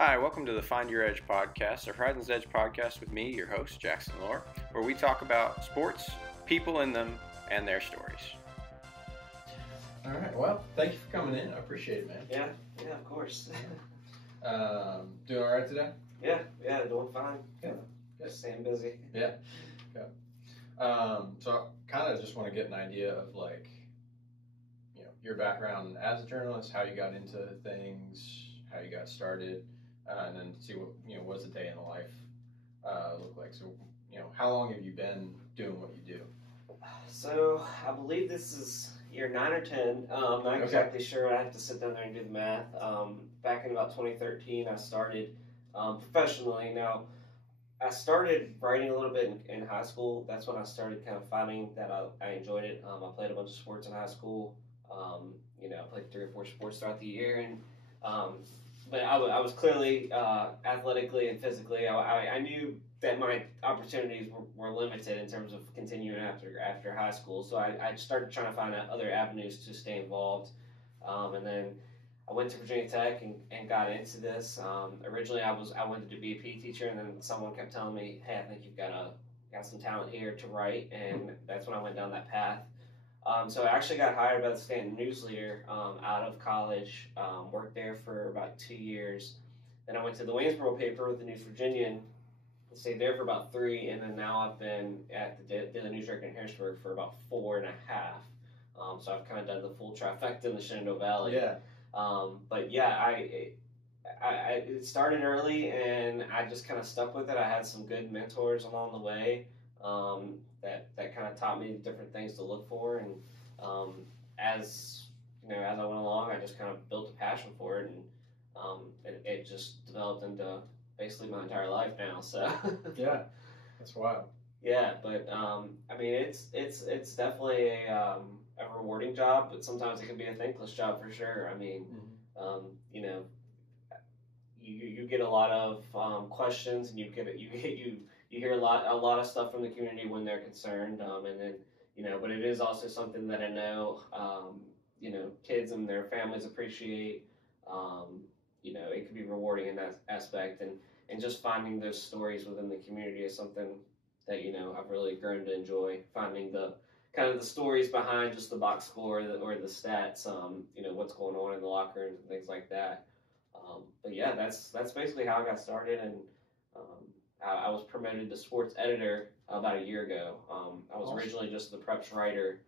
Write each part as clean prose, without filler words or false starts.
Hi, welcome to the Find Your Edge podcast, or Horizon's Edge podcast with me, your host, Jackson Lohr, where we talk about sports, people in them, and their stories. All right, well, thank you for coming in. I appreciate it, man. Yeah, of course. Doing all right today? Yeah, doing fine. Good. Just staying busy. Yeah. Okay. So I kind of just want to get an idea of your background as a journalist, how you got into things, how you got started, and then see what's a day in the life look like. So, how long have you been doing what you do? So I believe this is year 9 or 10. I'm not exactly sure. I have to sit down there and do the math. Back in about 2013, I started professionally. Now, I started writing a little bit in high school. That's when I started kind of finding that I enjoyed it. I played a bunch of sports in high school. I played 3 or 4 sports throughout the year, and but I was clearly athletically and physically. I knew that my opportunities were limited in terms of continuing after high school. So I started trying to find other avenues to stay involved. And then I went to Virginia Tech and got into this. Originally, I wanted to be a PE teacher, and then someone kept telling me, "Hey, I think you've got some talent here to write," and that's when I went down that path. So I actually got hired by the Stanton News Leader out of college, worked there for about 2 years. Then I went to the Waynesboro paper with the News Virginian, stayed there for about 3, and then now I've been at the Daily News Record in Harrisburg for about 4.5. So I've kind of done the full trifecta in the Shenandoah Valley. Yeah. But yeah, I it started early, and I just kind of stuck with it. I had some good mentors along the way. That kind of taught me different things to look for, and as I went along, I just kind of built a passion for it, and it just developed into basically my entire life now. So Yeah, that's wild. Yeah, but it's definitely a rewarding job, but sometimes it can be a thankless job for sure. You get a lot of questions, and you hear a lot of stuff from the community when they're concerned, and then but it is also something that I know kids and their families appreciate. It can be rewarding in that aspect, and just finding those stories within the community is something that I've really grown to enjoy. Finding the kind of the stories behind just the box score or the stats, what's going on in the locker rooms and things like that. But yeah, that's basically how I got started, and I was promoted to sports editor about a year ago. I was originally just the preps writer,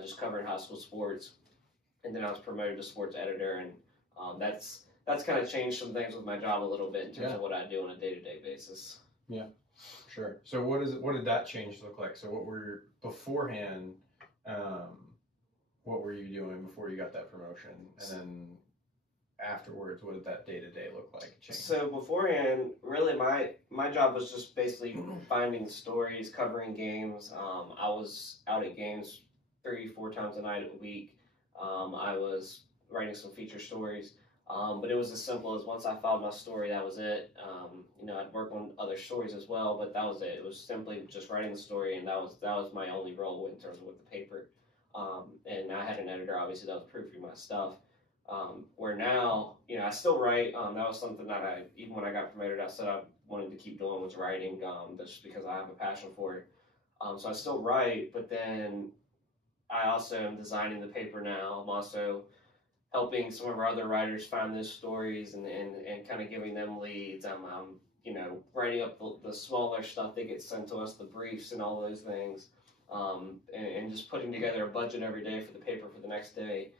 just covering high school sports, and then I was promoted to sports editor, and that's kind of changed some things with my job a little bit in terms of what I do on a day-to-day basis. Yeah, sure. So what did that change look like? So what were beforehand? What were you doing before you got that promotion, and then afterwards, what did that day-to-day look like? So beforehand, really my job was just basically finding stories, covering games. I was out at games 3-4 times a night a week. I was writing some feature stories, but it was as simple as once I filed my story, that was it. I'd work on other stories as well, but that was it. It was simply just writing the story, and that was my only role in terms of with the paper. And I had an editor, obviously, that was proofreading my stuff. Where now, I still write. That was something that even when I got promoted, I said I wanted to keep doing was writing, just because I have a passion for it. So I still write, but then I also am designing the paper now. I'm also helping some of our other writers find those stories and kind of giving them leads. I'm writing up the smaller stuff that gets sent to us, the briefs and all those things, and just putting together a budget every day for the paper for the next day.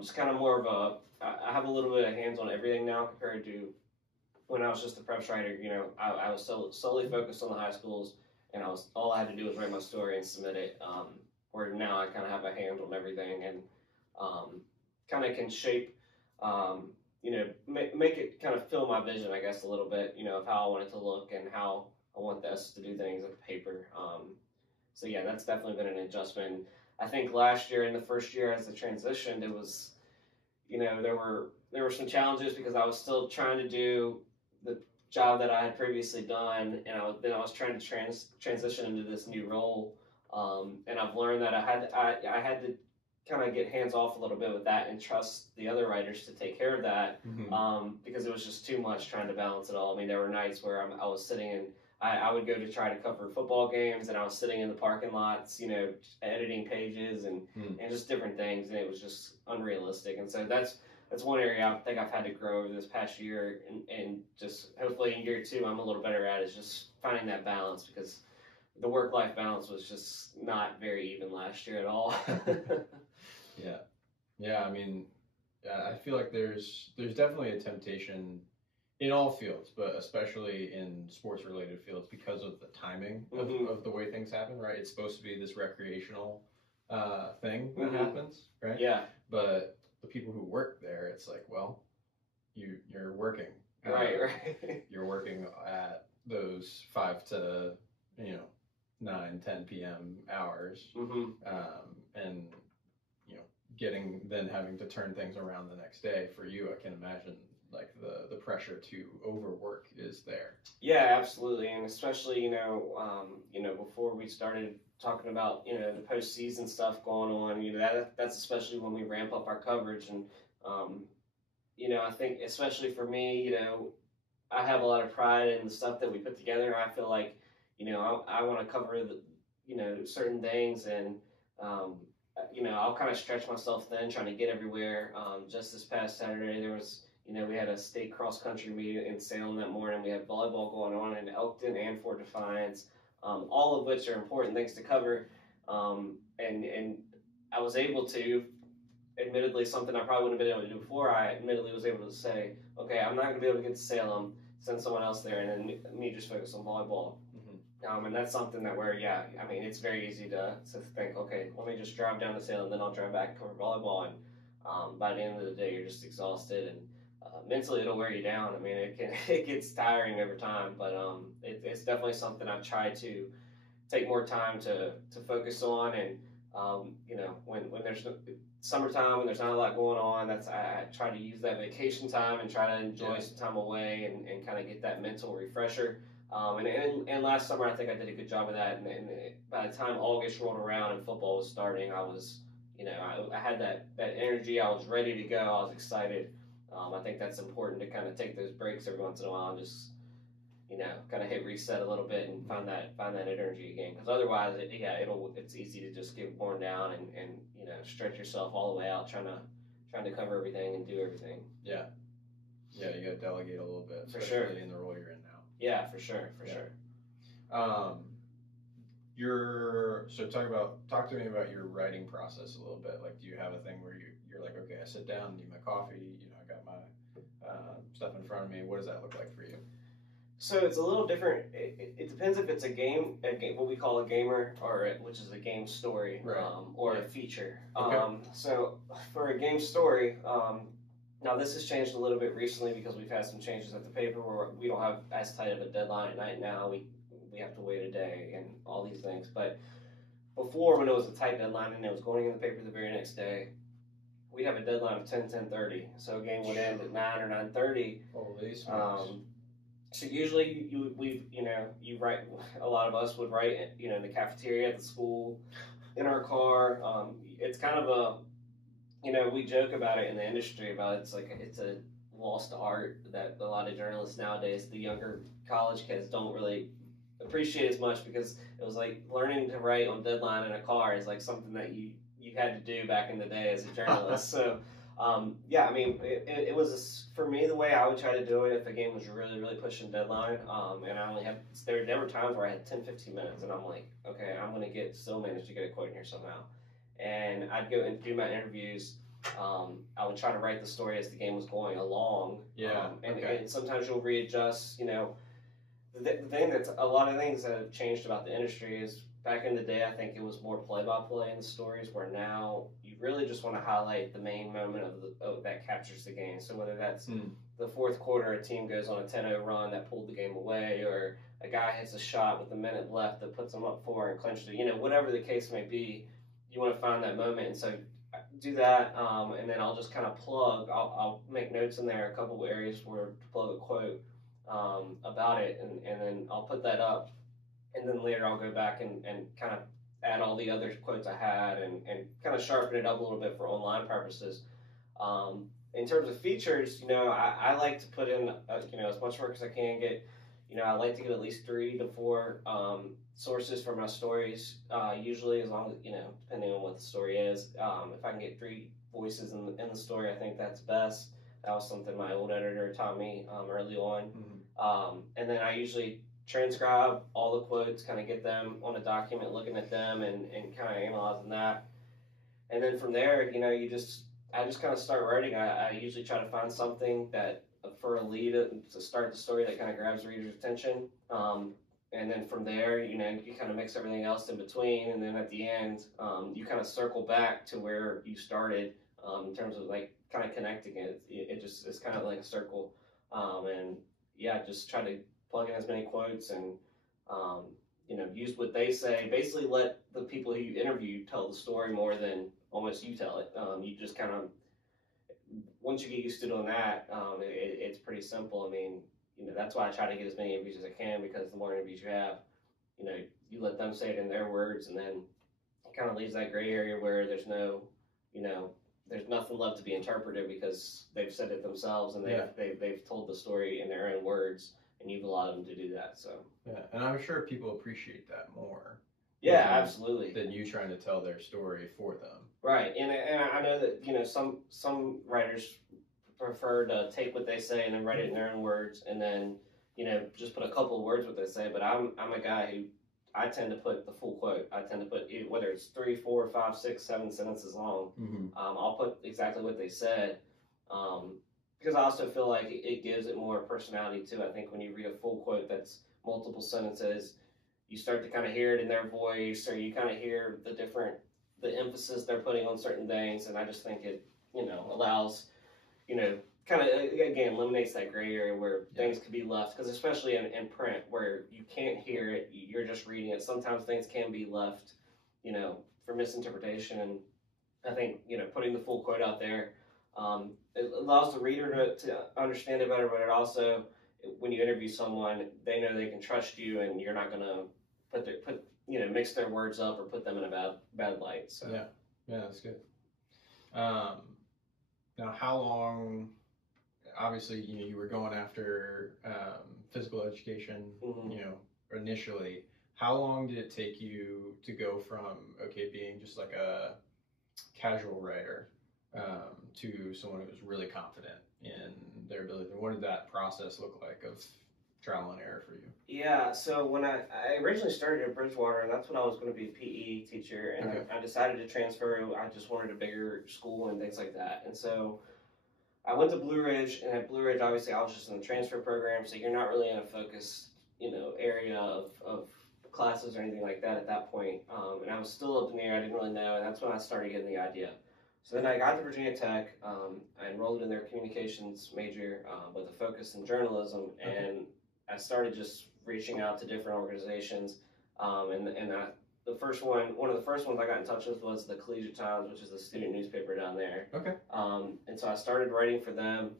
Just kind of more of I have a little bit of hands on everything now compared to when I was just a preps writer. I was solely focused on the high schools, and all I had to do was write my story and submit it. Where now I kind of have a hand on everything, and kind of can shape, make it kind of fill my vision, I guess, a little bit, of how I want it to look and how I want us to do things with the paper. So yeah, that's definitely been an adjustment. I think last year, in the first year as a transition, it was, there were some challenges because I was still trying to do the job that I had previously done, and I was trying to transition into this new role. And I've learned that I had to kind of get hands off a little bit with that and trust the other writers to take care of that, because it was just too much trying to balance it all. I mean, there were nights where I was sitting in, I would go to try to cover football games, and I was sitting in the parking lots, you know, editing pages and just different things, and it was just unrealistic. And so that's one area I think I've had to grow over this past year, and just hopefully in year 2 I'm a little better at, is just finding that balance, because the work-life balance was just not very even last year at all. Yeah. I mean, I feel like there's definitely a temptation in all fields, but especially in sports-related fields, because of the timing of the way things happen, right? It's supposed to be this recreational thing that happens, right? Yeah. But the people who work there, it's like, well, you're working. Right. You're working at those 5 to 9, 10 p.m. hours, and having to turn things around the next day for you. I can imagine like the pressure to overwork is there. Yeah, absolutely, and especially before we started talking about the postseason stuff going on, that's especially when we ramp up our coverage, and I think especially for me, I have a lot of pride in the stuff that we put together, and I feel like I want to cover certain things, and I'll kind of stretch myself thin trying to get everywhere. Just this past Saturday, there was, we had a state cross-country meet in Salem that morning. We had volleyball going on in Elkton and Fort Defiance, all of which are important things to cover. And I was able to, admittedly, something I probably wouldn't have been able to do before, I admittedly was able to say, okay, I'm not going to be able to get to Salem, send someone else there, and then me just focus on volleyball. And that's something that it's very easy to think, okay, let me just drive down to Salem, then I'll drive back and cover volleyball. And by the end of the day, you're just exhausted, and mentally it'll wear you down. I mean, it gets tiring over time, but it's definitely something I've tried to take more time to focus on. And when there's summertime, when there's not a lot going on, I try to use that vacation time and try to enjoy some time away and kind of get that mental refresher. And last summer, I think I did a good job of that. And by the time August rolled around and football was starting, I was, I had that energy. I was ready to go. I was excited. I think that's important to kind of take those breaks every once in a while and just, kind of hit reset a little bit and find that energy again. Because otherwise, it's easy to just get worn down and stretch yourself all the way out trying to cover everything and do everything. Yeah, you got to delegate a little bit, especially in the role you're in now. Yeah, for sure. So talk to me about your writing process a little bit. Like, do you have a thing where you're like, okay, I sit down, need my coffee, I got my stuff in front of me. What does that look like for you? So it's a little different. It depends if it's a game, what we call a gamer, which is a game story, right. Or a feature. Okay. So for a game story, now this has changed a little bit recently because we've had some changes at the paper where we don't have as tight of a deadline at night now. We have to wait a day and all these things. But before, when it was a tight deadline and it was going in the paper the very next day, we'd have a deadline of 10:30. So a game would end at 9 or 9:30. Holy smokes. So usually you write. A lot of us would write, in the cafeteria at the school, in our car. It's kind of a, we joke about it in the industry about it's a lost art that a lot of journalists nowadays, the younger college kids, don't really appreciate as much, because it was like learning to write on deadline in a car is like something that you had to do back in the day as a journalist. So it was, for me, the way I would try to do it if a game was really, really pushing deadline, and I only there were times where I had 10-15 minutes, and I'm like, okay, I'm going to still manage to get a quote in here somehow. And I'd go and do my interviews. I would try to write the story as the game was going along. And sometimes you'll readjust, the thing that's, a lot of things that have changed about the industry is, back in the day, I think it was more play-by-play in the stories, where now you really just want to highlight the main moment that captures the game. So whether that's the fourth quarter, a team goes on a 10-0 run that pulled the game away, or a guy hits a shot with a minute left that puts them up 4 and clinched it, whatever the case may be, you want to find that moment. And so do that, and then I'll just kind of plug. I'll make notes in there, a couple of areas where to plug a quote about it, and then I'll put that up. And then later I'll go back and kind of add all the other quotes I had and kind of sharpen it up a little bit for online purposes. In terms of features, I like to put in, as much work as I can get. I like to get at least 3 to 4 sources for my stories, usually, as long as, depending on what the story is. If I can get 3 voices in the story, I think that's best. That was something my old editor taught me early on. And then I usually transcribe all the quotes, kind of get them on a document, looking at them and kind of analyzing that. And then from there, I just kind of start writing. I usually try to find something that for a lead to start the story that kind of grabs the reader's attention. And then from there, you kind of mix everything else in between. And then at the end, you kind of circle back to where you started in terms of like kind of connecting it. It's kind of like a circle. And yeah, just try to plug in as many quotes and, use what they say. Basically let the people who you interview tell the story more than almost you tell it. You just kind of, once you get used to doing that, it's pretty simple. I mean, that's why I try to get as many interviews as I can, because the more interviews you have, you let them say it in their words, and then it kind of leaves that gray area where there's no, there's nothing left to be interpreted because they've said it themselves and they've told the story in their own words, and you've allowed them to do that. So yeah, and I'm sure people appreciate that more. Yeah, absolutely. Than you trying to tell their story for them. Right, and I know that some writers prefer to take what they say and then write it in their own words, and then just put a couple of words what they say. But I'm a guy who I tend to put the full quote. I tend to put, whether it's 3, 4, 5, 6, 7 sentences long. I'll put exactly what they said, because I also feel like it gives it more personality too. I think when you read a full quote that's multiple sentences, you start to kind of hear it in their voice, or you kind of hear the emphasis they're putting on certain things, and I just think it, allows, kind of, again, eliminates that gray area where things could be left, because especially in print, where you can't hear it, you're just reading it, sometimes things can be left, for misinterpretation, and I think, putting the full quote out there, it allows the reader to understand it better, but it also, when you interview someone, they know they can trust you, and you're not going to mix their words up or put them in a bad light. So yeah, that's good. Now, how long? Obviously, you were going after physical education. Initially, how long did it take you to go from being just like a casual writer to someone who was really confident in their ability? What did that process look like of trial and error for you? Yeah, so when I originally started at Bridgewater, and that's when I was going to be a PE teacher, and I decided to transfer. I just wanted a bigger school and things like that. And so I went to Blue Ridge, and at Blue Ridge, obviously, I was just in the transfer program, so you're not really in a focused, area of classes or anything like that at that point. And I was still up in the air. I didn't really know, and that's when I started getting the idea. So then I got to Virginia Tech. I enrolled in their communications major with a focus in journalism, and I started just reaching out to different organizations, one of the first ones I got in touch with was the Collegiate Times, which is the student newspaper down there. And so I started writing for them.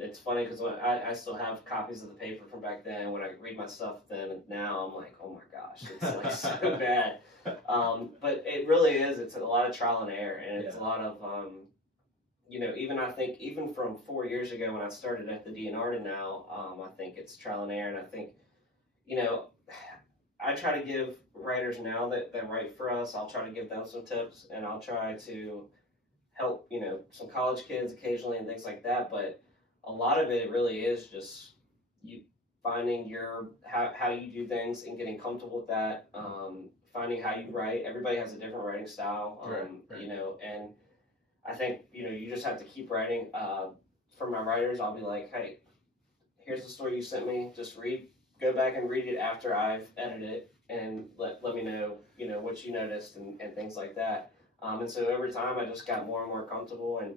It's funny because I still have copies of the paper from back then. When I read my stuff then and now, I'm like, oh my gosh, it's like so bad. But it really is. It's a lot of trial and error, and it's a lot of even from 4 years ago when I started at the DNR to now, I think it's trial and error, and I think, I try to give writers now that write for us, I'll try to give them some tips, and I'll try to help, some college kids occasionally and things like that, but a lot of it really is just you finding how you do things and getting comfortable with that, finding how you write. Everybody has a different writing style, and I think, you just have to keep writing. For my writers, I'll be like, hey, here's the story you sent me. Just go back and read it after I've edited it, and let me know, what you noticed and things like that. And so over time, I just got more and more comfortable, and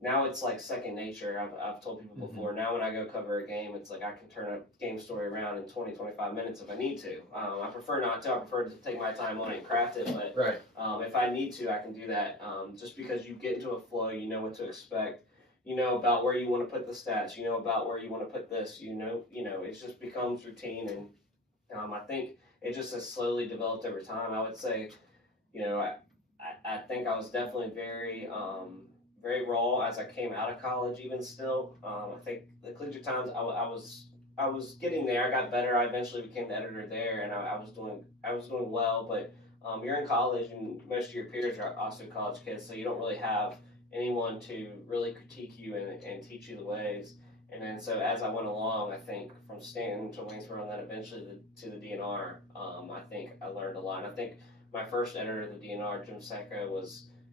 now it's like second nature. I've told people before, now when I go cover a game, it's like I can turn a game story around in 20, 25 minutes if I need to. I prefer not to. I prefer to take my time on it and craft it, but if I need to, I can do that. Just because you get into a flow, you know what to expect. You know about where you want to put the stats. You know about where you want to put this. It just becomes routine, and I think it just has slowly developed over time. I would say, you know, I think I was definitely very very raw as I came out of college. Even still, I think the collegiate times I was getting there. I got better. I eventually became the editor there, and I was doing well. But you're in college, and most of your peers are also college kids, so you don't really have anyone to really critique you and teach you the ways. And then so as I went along, I think from Stanton to Waynesboro and then eventually to the DNR, I think I learned a lot. And I think my first editor of the DNR, Jim Secco,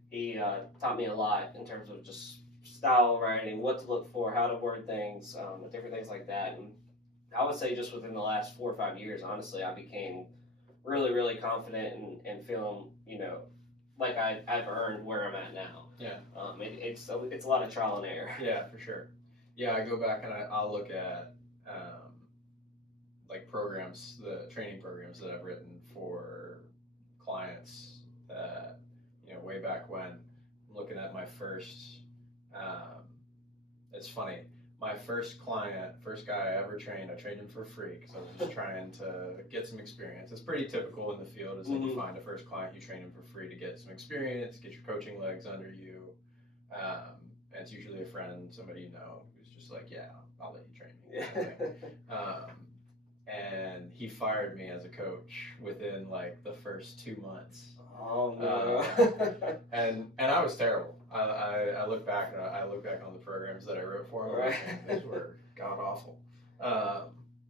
he taught me a lot in terms of just style writing, what to look for, how to word things, different things like that. And I would say just within the last 4 or 5 years, honestly, I became really, really confident and feeling, you know, like I've earned where I'm at now. Yeah. It's a lot of trial and error. Yeah, for sure. Yeah, I go back and I'll look at like programs, the training programs that I've written for clients that, you know, way back when. I'm looking at my first, it's funny, my first client, first guy I ever trained, I trained him for free because I was just trying to get some experience. It's pretty typical in the field is that you find a first client, you train him for free to get some experience, get your coaching legs under you. And it's usually a friend, somebody you know, who's just like, yeah, I'll let you train me. And he fired me as a coach within like the first 2 months. Oh no! And I was terrible. I look back and I look back on the programs that I wrote for him. Right. And these were god awful.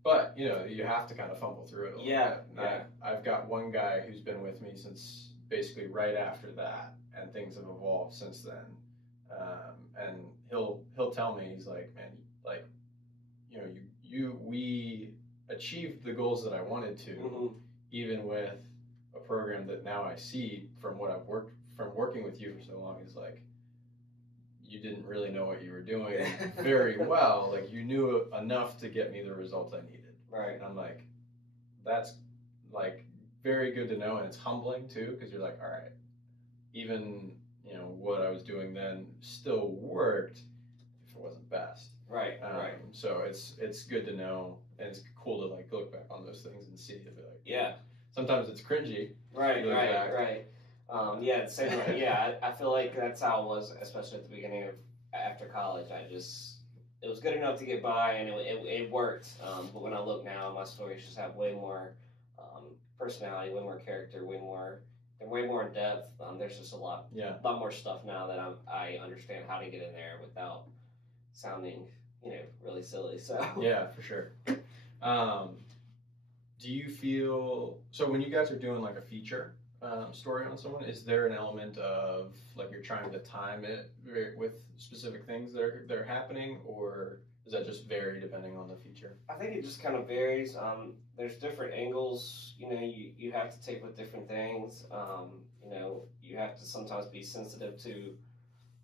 But you know, you have to kind of fumble through it a little bit. And I've got one guy who's been with me since basically right after that, and things have evolved since then. And he'll tell me, he's like, man, like, you know, we achieved the goals that I wanted to, even with a program that now I see from what I've working with you for so long is like, you didn't really know what you were doing very well. Like you knew enough to get me the results I needed. Right. And I'm like, that's like very good to know. And it's humbling too, because you're like, all right, even, you know, what I was doing then still worked if it wasn't best. Right. Right. So it's good to know, and it's cool to like look back on those things and see it. Like, yeah. Sometimes it's cringy. Right. Yeah. Same. Yeah. I feel like that's how it was, especially at the beginning of after college. It was good enough to get by, and it worked. But when I look now, my stories just have way more personality, way more character, way more in depth. There's just a lot more stuff now that I understand how to get in there without sounding, you know, really silly. So yeah, for sure. Do you feel so when you guys are doing like a feature story on someone? Is there an element of like you're trying to time it with specific things that are happening, or does that just vary depending on the feature? I think it just kind of varies. There's different angles, you know, you have to take with different things. You know, you have to sometimes be sensitive to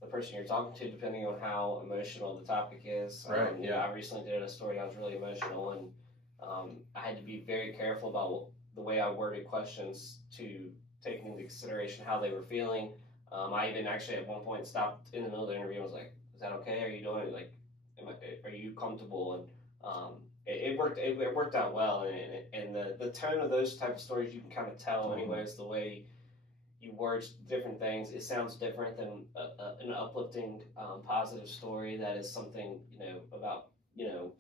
the person you're talking to, depending on how emotional the topic is. Right. You know, I recently did a story I was really emotional, and I had to be very careful about the way I worded questions to take into consideration how they were feeling. I even actually at one point stopped in the middle of the interview and was like, "Is that okay? Are you doing it? Like, are you comfortable?" And it worked out well. And the tone of those type of stories you can kind of tell, anyways, the way you word different things. It sounds different than an uplifting, positive story that is something, you know, about, you know,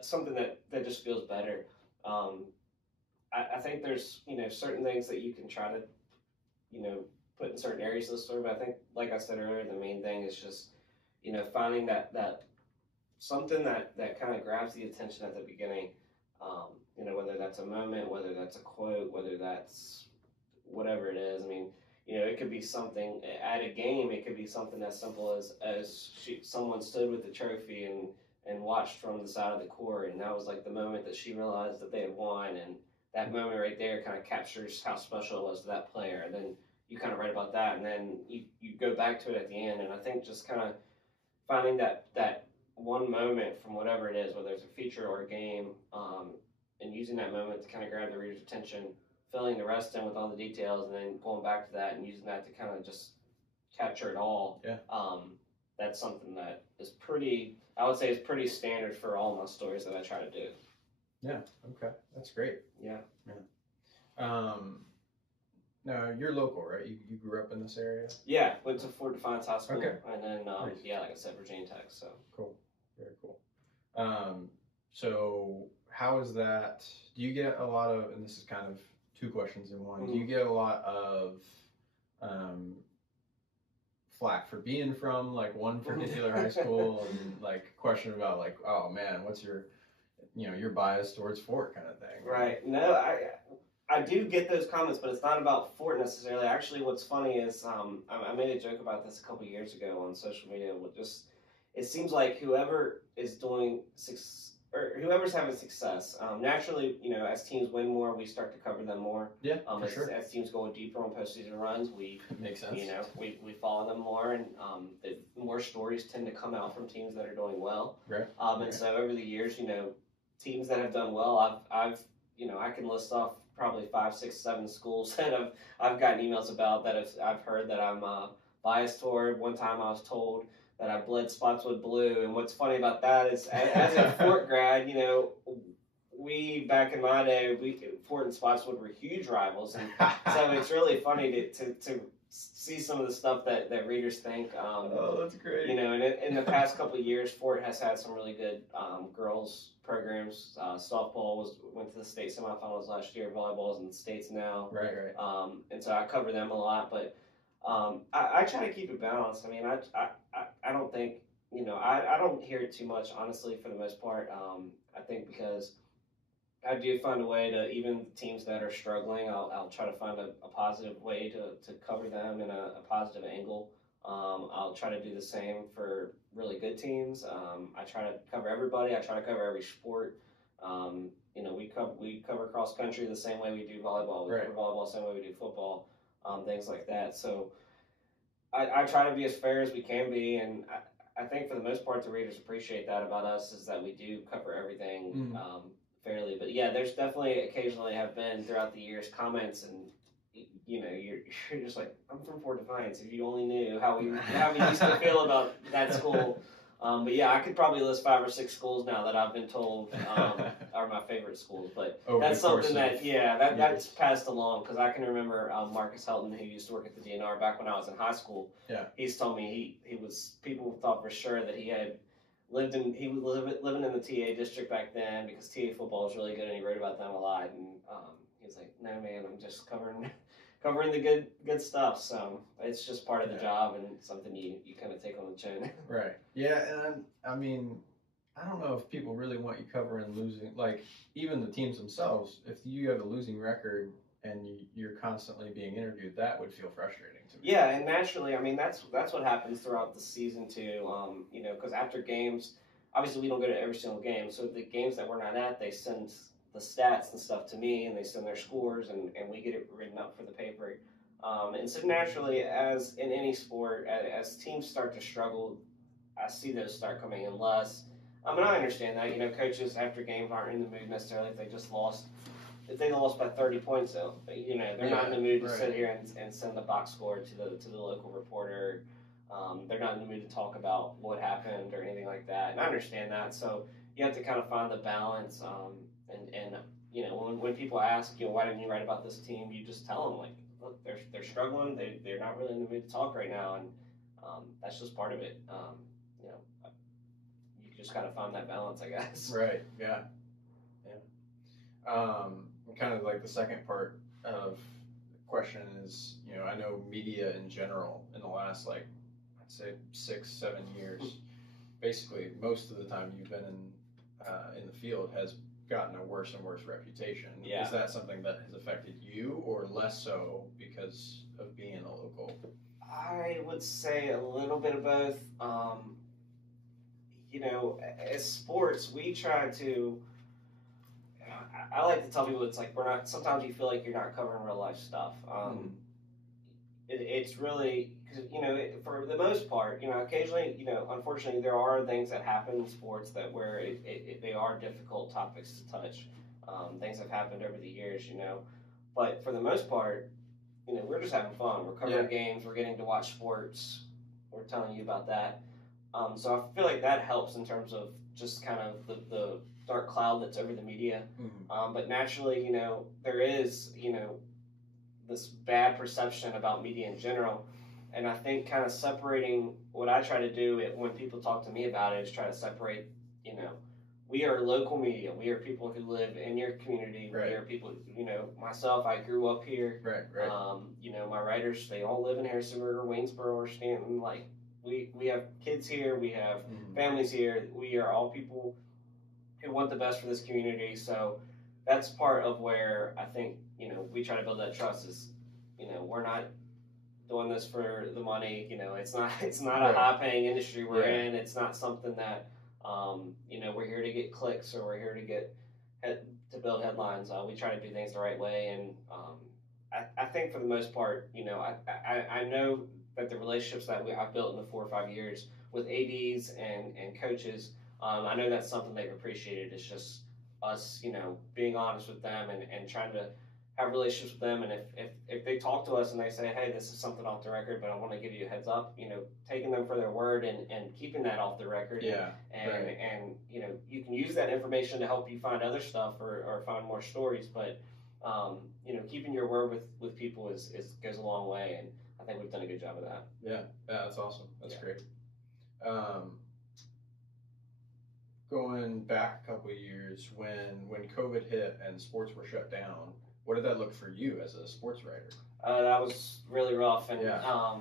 something that just feels better. I think there's, you know, certain things that you can try to, you know, put in certain areas of the story, but I think, like I said earlier, the main thing is just, you know, finding that something that kind of grabs the attention at the beginning. You know, whether that's a moment, whether that's a quote, whether that's whatever it is. I mean, you know, it could be something at a game. It could be something as simple as someone stood with the trophy and watched from the side of the court, and that was like the moment that she realized that they had won, and that moment right there kind of captures how special it was to that player. And then you kind of write about that, and then you go back to it at the end. And I think just kind of finding that one moment from whatever it is, whether it's a feature or a game, and using that moment to kind of grab the reader's attention, filling the rest in with all the details, and then going back to that and using that to kind of just capture it all. Yeah. That's something that is pretty, I would say, is pretty standard for all my stories that I try to do. Yeah. Okay. That's great. Yeah. Now you're local, right? You grew up in this area? Yeah, went to Fort Defiance High School, Okay. and then Nice. yeah, like I said, Virginia Tech. So Cool, very cool. So how is that? Do you get a lot of, and this is kind of two questions in one. Do you get a lot of flack for being from like one particular high school, and like question about like, oh man, what's your your bias towards Fort kind of thing? Right. No, I do get those comments, but it's not about Fort necessarily. Actually, what's funny is I made a joke about this a couple years ago on social media. It seems like whoever is or whoever's having success, naturally, as teams win more, we start to cover them more. Yeah, for sure. As teams go deeper on postseason runs, we makes sense. We follow them more, and the more stories tend to come out from teams that are doing well. Right. And so over the years, teams that have done well, I've I can list off probably 5, 6, 7 schools that I've gotten emails about that I've heard that I'm biased toward. One time I was told that I bled Spotswood blue, and what's funny about that is as a Fort grad, we back in my day, Fort and Spotswood were huge rivals, and so it's really funny to see some of the stuff that readers think. Oh, that's great. And in the past couple of years, Fort has had some really good girls programs. Softball went to the state semifinals last year. Volleyball's in the States now. Right. And so I cover them a lot, but I try to keep it balanced. I mean, I don't think, I don't hear it too much, honestly, for the most part. I think because I do find a way to, even teams that are struggling, I'll try to find a positive way to cover them in a positive angle. I'll try to do the same for really good teams. I try to cover everybody. I try to cover every sport. We cover cross country the same way we do volleyball. We cover volleyball the same way we do football, things like that. So I try to be as fair as we can be, and I think for the most part the readers appreciate that about us, is that we do cover everything fairly. But yeah, there's definitely occasionally have been throughout the years comments, and you're just like, I'm from Fort Defiance. If you only knew how we used to feel about that school. But yeah, I could probably list 5 or 6 schools now that I've been told are my favorite schools. But that's something that's passed along, because I can remember Marcus Helton, who used to work at the DNR back when I was in high school. Yeah, he's told me people thought for sure that he was living in the TA district back then, because TA football was really good, and he wrote about them a lot. And he was like, "No, man, I'm just covering the good stuff." So it's just part of the job, and something you kind of take on the chin. Right. Yeah, and I mean, I don't know if people really want you covering losing, like even the teams themselves. If you have a losing record and you're constantly being interviewed, that would feel frustrating to me. Yeah, and naturally, I mean, that's what happens throughout the season too. Because after games, obviously we don't go to every single game, so the games that we're not at, they send the stats and stuff to me, and they send their scores, and we get it written up for the paper. And so naturally, as in any sport, as teams start to struggle, I see those start coming in less. And I understand that. Coaches after games aren't in the mood necessarily if they just lost. If they lost by 30 points, though, they're not in the mood to sit here and send the box score to the local reporter. They're not in the mood to talk about what happened or anything like that. And I understand that. So you have to kind of find the balance. And when people ask, why didn't you write about this team, you just tell them, like, look, they're struggling. They're not really in the mood to talk right now, and that's just part of it. You just got to find that balance, I guess. Right. Yeah. Kind of like the second part of the question is, I know media in general in the last, like, I'd say 6, 7 years, basically most of the time you've been in the field has gotten a worse and worse reputation. Yeah. Is that something that has affected you, or less so because of being a local? I would say a little bit of both. As sports, we try to. I like to tell people it's like we're not. Sometimes you feel like you're not covering real life stuff. It's really because for the most part, occasionally, unfortunately, there are things that happen in sports that where they are difficult topics to touch. Things have happened over the years, but for the most part, we're just having fun. We're covering games. We're getting to watch sports. We're telling you about that. So I feel like that helps in terms of just kind of the dark cloud that's over the media. Mm-hmm. But naturally, there is, this bad perception about media in general. And I think kind of separating what I try to do when people talk to me about it is try to separate, we are local media. We are people who live in your community. Right. We are people, myself, I grew up here. Right. My writers, they all live in Harrisonburg or Waynesboro or Stanton. Like, we have kids here. We have families here. We are all people who want the best for this community. So that's part of where I think, we try to build that trust is, we're not doing this for the money. It's not a high paying industry we're in. It's not something that, we're here to get clicks or we're here to build headlines. We try to do things the right way. And I think for the most part, I know that the relationships that I've built in the 4 or 5 years with ADs and coaches, I know that's something they've appreciated. It's just us, being honest with them and trying to have relationships with them. And if they talk to us and they say, hey, this is something off the record, but I want to give you a heads up, taking them for their word and keeping that off the record. And you can use that information to help you find other stuff or find more stories. But, keeping your word with people goes a long way. And I think we've done a good job of that. Yeah, that's awesome. That's great. Going back a couple of years, when COVID hit and sports were shut down, what did that look for you as a sports writer? That was really rough, and that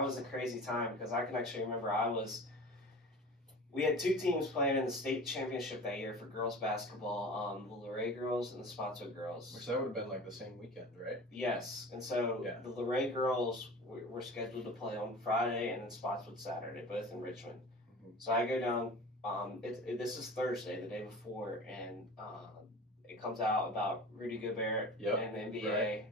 was a crazy time because I can actually remember we had 2 teams playing in the state championship that year for girls basketball, the Luray girls and the Spotswood girls. Which that would have been like the same weekend, right? Yes, and so the Luray girls were scheduled to play on Friday and then Spotswood Saturday, both in Richmond. So I go down, this is Thursday, the day before, and it comes out about Rudy Gobert and the NBA. Right.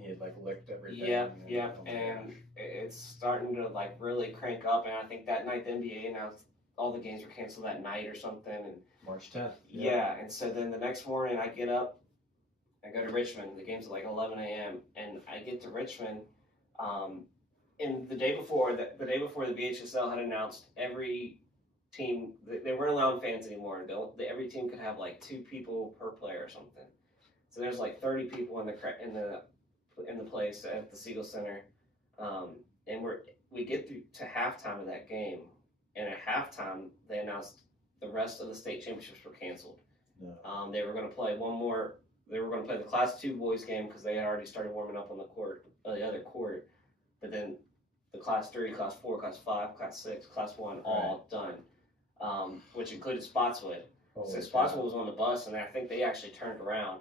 He had like licked everything. Yep. And it's starting to like really crank up. And I think that night the NBA announced all the games were canceled that night or something. And March 10th. Yeah. And so then the next morning I get up, I go to Richmond. The game's at like 11 a.m. And I get to Richmond. And the day before the BHSL had announced every team, they weren't allowing fans anymore. Every team could have like 2 people per player or something. So there's like 30 people in the place at the Siegel Center, and we get through to halftime of that game, and at halftime they announced the rest of the state championships were canceled. No. They were going to play one more. They were going to play the Class 2 boys game because they had already started warming up on the other court, but then the Class 3, Class 4, Class 5, Class 6, Class 1, all done. Which included Spotswood. So Spotswood was on the bus, and I think they actually turned around.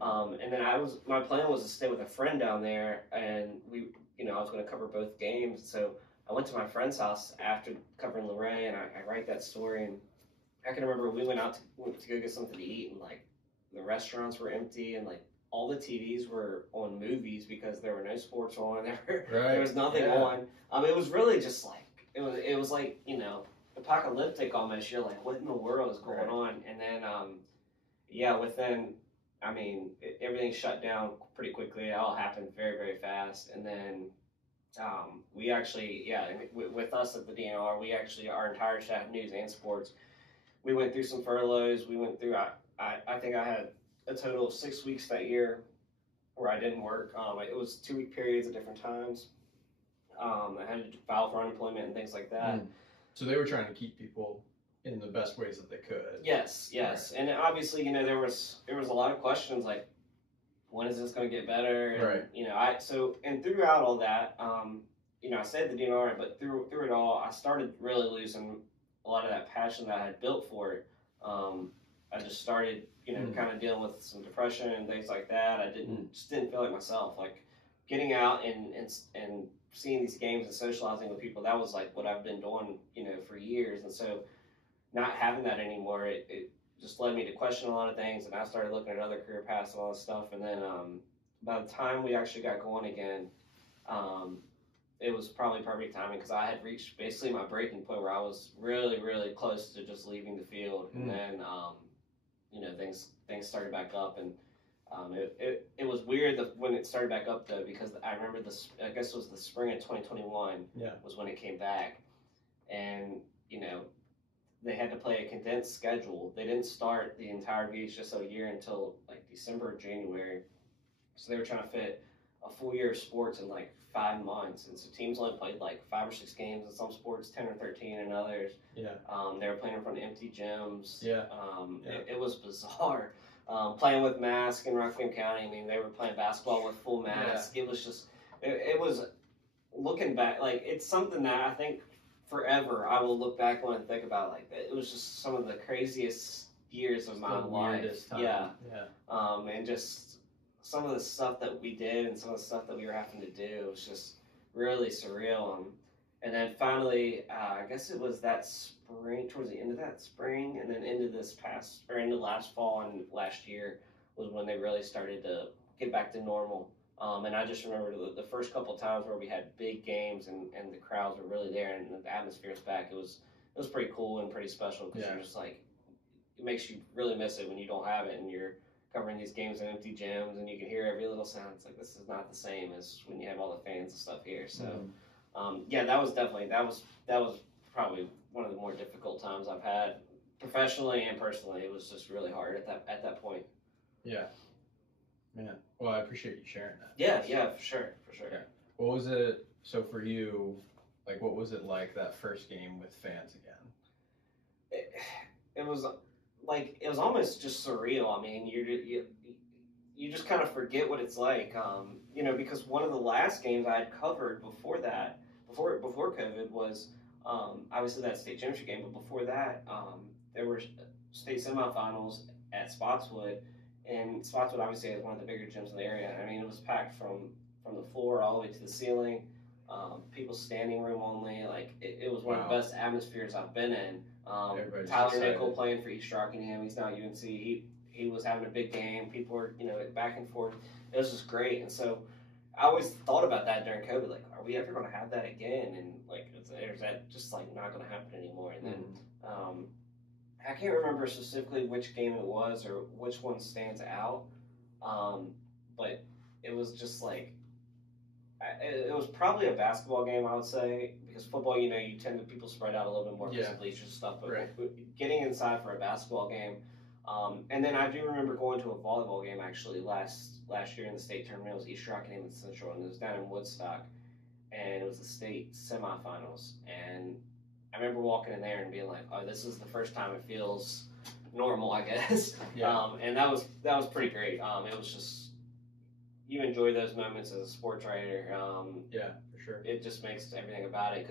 And then my plan was to stay with a friend down there, and I was going to cover both games. So I went to my friend's house after covering Luray, and I write that story. And I can remember we went to go get something to eat, and like the restaurants were empty, and like all the TVs were on movies because there were no sports on. There was nothing on. It was really just like it was like apocalyptic almost. You're like, what in the world is going on? And then everything shut down pretty quickly. It all happened very, very fast. And then we actually with us at the DNR, we actually, our entire staff, news and sports, we went through some furloughs. We went through I think I had a total of 6 weeks that year where I didn't work. It was 2-week periods at different times. I had to file for unemployment and things like that. So they were trying to keep people in the best ways that they could. Yes. Right. And obviously, there was a lot of questions like, when is this going to get better? And, and throughout all that, I stayed at the DNR, but through it all, I started really losing a lot of that passion that I had built for it. I just started, kind of dealing with some depression and things like that. I just didn't feel like myself. Like getting out and seeing these games and socializing with people, that was like what I've been doing, for years. And so not having that anymore, it just led me to question a lot of things. And I started looking at other career paths and all this stuff. And then by the time we actually got going again, it was probably perfect timing because I had reached basically my breaking point where I was really, really close to just leaving the field. And then, things started back up. And it was weird when it started back up though, because I remember I guess it was the spring of 2021 was when it came back. And, they had to play a condensed schedule. They didn't start the entire VHSL year until like December or January. So they were trying to fit a full year of sports in like 5 months. And so teams only played like 5 or 6 games in some sports, 10 or 13 in others. Yeah. They were playing in front of empty gyms. Yeah. It was bizarre. Playing with masks in Rockingham County. I mean, they were playing basketball with full masks. Yeah. It was just, it was, looking back, like, it's something that I think forever I will look back on and think about. Like, it was just some of the craziest years of my life. Time. Yeah. Yeah. And just some of the stuff that we did and some of the stuff that we were having to do was just really surreal. And then finally, I guess it was that spring, towards the end of that spring, and then into last fall and last year was when they really started to get back to normal. And I just remember the first couple of times where we had big games and the crowds were really there and the atmosphere was back. It was pretty cool and pretty special because you're just like, it makes you really miss it when you don't have it and you're covering these games in empty gyms and you can hear every little sound. It's like, this is not the same as when you have all the fans and stuff here. So, yeah, that was probably one of the more difficult times I've had professionally and personally. It was just really hard at that point. Yeah. Man, well, I appreciate you sharing that. Yeah, for sure. Yeah. What was it, so for you, like, what was it like that first game with fans again? It was like, it was almost just surreal. I mean, you just kind of forget what it's like, you know, because one of the last games I had covered before that, before COVID was, obviously that state championship game, but before that, there were state semifinals at Spotswood. And Spotswood obviously has one of the bigger gyms in the area. I mean, it was packed from the floor all the way to the ceiling. People standing room only. Like, it was one of the best atmospheres I've been in. Tyler Nickel playing for East Rockingham. He's now at UNC. He was having a big game. People were, you know, back and forth. It was just great. And so I always thought about that during COVID. Like, are we ever going to have that again? And, like, is that just, like, not going to happen anymore? And then I can't remember specifically which game it was or which one stands out, but it was just like, it was probably a basketball game, I would say, because football, you know, people spread out a little bit more because of bleachers and stuff, but getting inside for a basketball game, and then I do remember going to a volleyball game actually last year in the state tournament. It was East Rockingham and Central, and it was down in Woodstock, and it was the state semifinals, and I remember walking in there and being like, "Oh, this is the first time it feels normal, I guess." Yeah. And that was pretty great. It was just, you enjoy those moments as a sports writer. Yeah, for sure. It just makes everything about it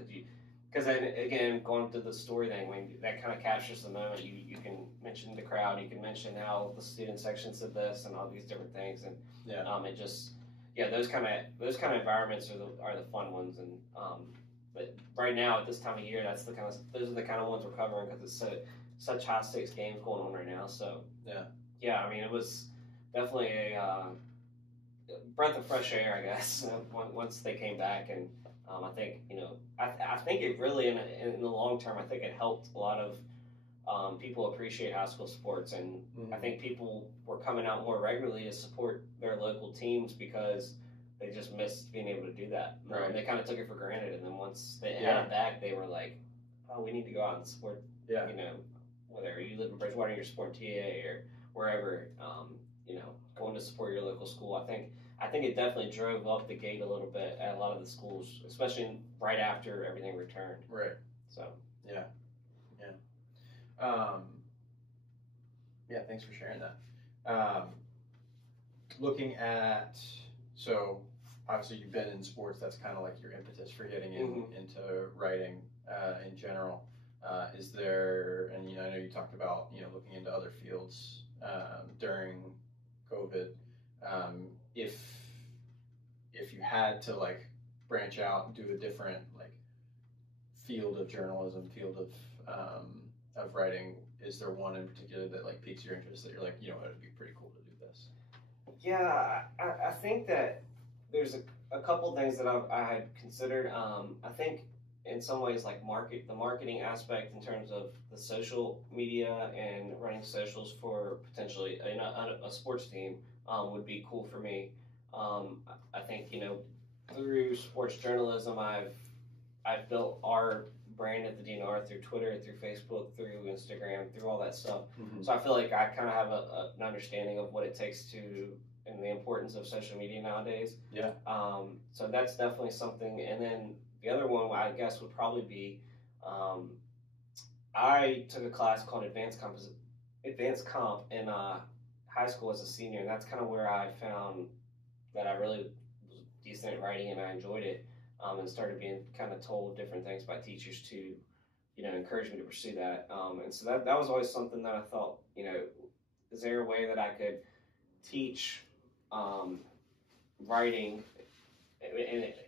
because then again, going to the story thing, when that kind of captures the moment, you can mention the crowd, you can mention how the student section said this and all these different things, and it just those kind of environments are the fun ones. And but right now at this time of year, those are the kind of ones we're covering because it's such high stakes games going on right now. So I mean, it was definitely a breath of fresh air, I guess, once they came back. And I think, you know, I think it really in the long term, I think it helped a lot of people appreciate high school sports, and I think people were coming out more regularly to support their local teams because they just missed being able to do that. They kind of took it for granted, and then once they had it back, they were like, "Oh, we need to go out and support." You know, whether you live in Bridgewater, you're supporting TA or wherever, you know, going to support your local school. I think it definitely drove up the gate a little bit at a lot of the schools, especially right after everything returned. Right. So. Yeah. Thanks for sharing that. Looking at, so obviously you've been in sports, that's kind of like your impetus for getting into writing in general. Is there, and you know, I know you talked about, you know, looking into other fields during COVID. If you had to like branch out and do a different like field of journalism, field of writing, is there one in particular that like piques your interest that you're like, you know, it'd be pretty cool to do this? Yeah, I think that there's a couple things that I had considered. I think in some ways like the marketing aspect in terms of the social media and running socials for potentially a sports team would be cool for me. I think, you know, through sports journalism, I've built our brand at the DNR through Twitter, through Facebook, through Instagram, through all that stuff. Mm-hmm. So I feel like I kind of have an understanding of what it takes to, and the importance of social media nowadays. Yeah. So that's definitely something. And then the other one, I guess, would probably be, I took a class called Advanced Comp in high school as a senior, and that's kind of where I found that I really was decent at writing and I enjoyed it, and started being kind of told different things by teachers to, you know, encourage me to pursue that. And so that was always something that I thought, you know, is there a way that I could teach writing?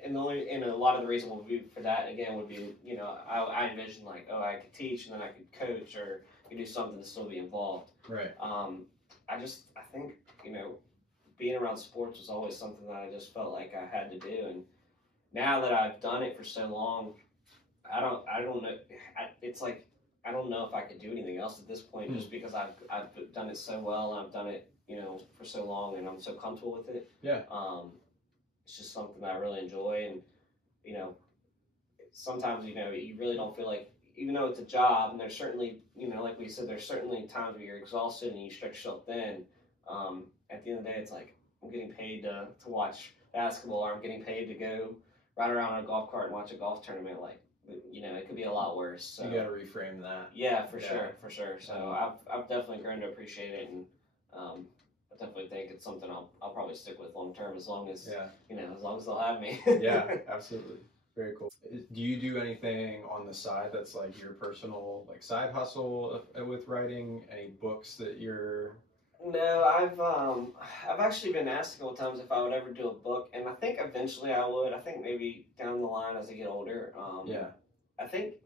And a lot of the reason would be for that, again, would be, you know, I envisioned like, oh, I could teach and then I could coach or could do something to still be involved. Right. I think, you know, being around sports was always something that I just felt like I had to do. And now that I've done it for so long, I don't know. It's like, I don't know if I could do anything else at this point, just because I've done it so well and I've done it, you know, for so long and I'm so comfortable with it. Yeah. It's just something that I really enjoy. And, you know, sometimes, you know, you really don't feel like, even though it's a job, and there's certainly, you know, like we said, there's certainly times where you're exhausted and you stretch yourself thin. At the end of the day, it's like, I'm getting paid to watch basketball, or I'm getting paid to go ride around on a golf cart and watch a golf tournament. Like, you know, it could be a lot worse. So. You got to reframe that. Yeah, for sure. So I've definitely grown to appreciate it, and I definitely think it's something I'll probably stick with long term, as long as you know, as long as they'll have me. Yeah, absolutely. Very cool. Do you do anything on the side that's like your personal like side hustle with writing? Any books that you're? No, I've actually been asked a couple times if I would ever do a book, and I think eventually I would. I think maybe down the line as I get older. I think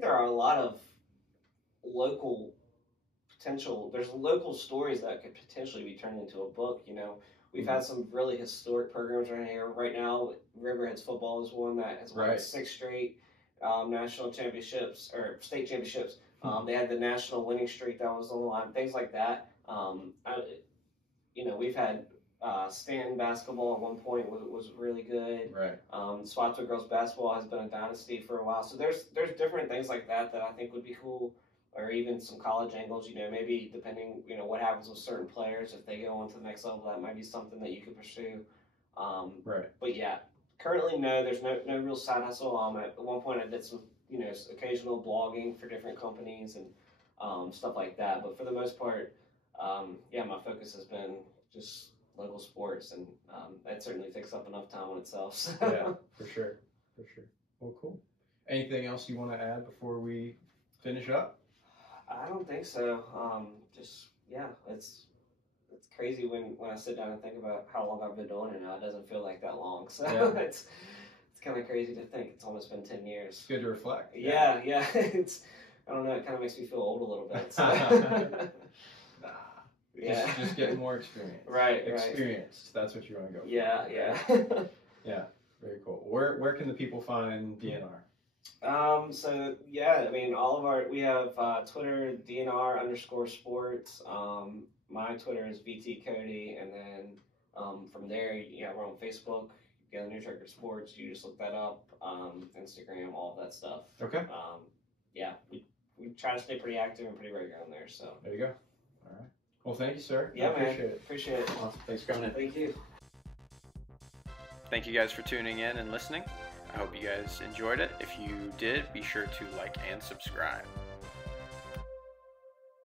there are a lot of local potential. There's local stories that could potentially be turned into a book. You know, we've had some really historic programs right here. Right now, Riverheads football is one that has won 6 straight national championships or state championships. They had the national winning streak that was on the line. Things like that. You know, we've had Stanton basketball at one point was really good. Right. Spotswood girls basketball has been a dynasty for a while. So there's different things like that I think would be cool, or even some college angles. You know, maybe depending, you know, what happens with certain players, if they go on to the next level, that might be something that you could pursue. Right. But yeah, currently no, there's no real side hustle. At one point I did some, you know, occasional blogging for different companies and stuff like that. But for the most part, yeah, my focus has been just local sports, and that certainly takes up enough time on itself. So. Yeah, for sure. Well, cool. Anything else you want to add before we finish up? I don't think so. Just yeah, it's crazy when I sit down and think about how long I've been doing it now. It doesn't feel like that long. So it's kind of crazy to think it's almost been 10 years. It's good to reflect. Yeah. It's, I don't know, it kind of makes me feel old a little bit. So. Just getting more experience. Right. Experienced. That's what you want to go for. Yeah. Yeah. Very cool. Where can the people find DNR? So yeah, I mean, we have Twitter, DNR_sports. My Twitter is VT Cody, and then from there, we're on Facebook. You got News Record Sports. You just look that up. Instagram, all of that stuff. Okay. Yeah, we try to stay pretty active and pretty regular on there. So there you go. All right. Well, thank you, sir. Yeah, man. Appreciate it. Awesome. Thanks for coming in. Thank you. Thank you guys for tuning in and listening. I hope you guys enjoyed it. If you did, be sure to like and subscribe.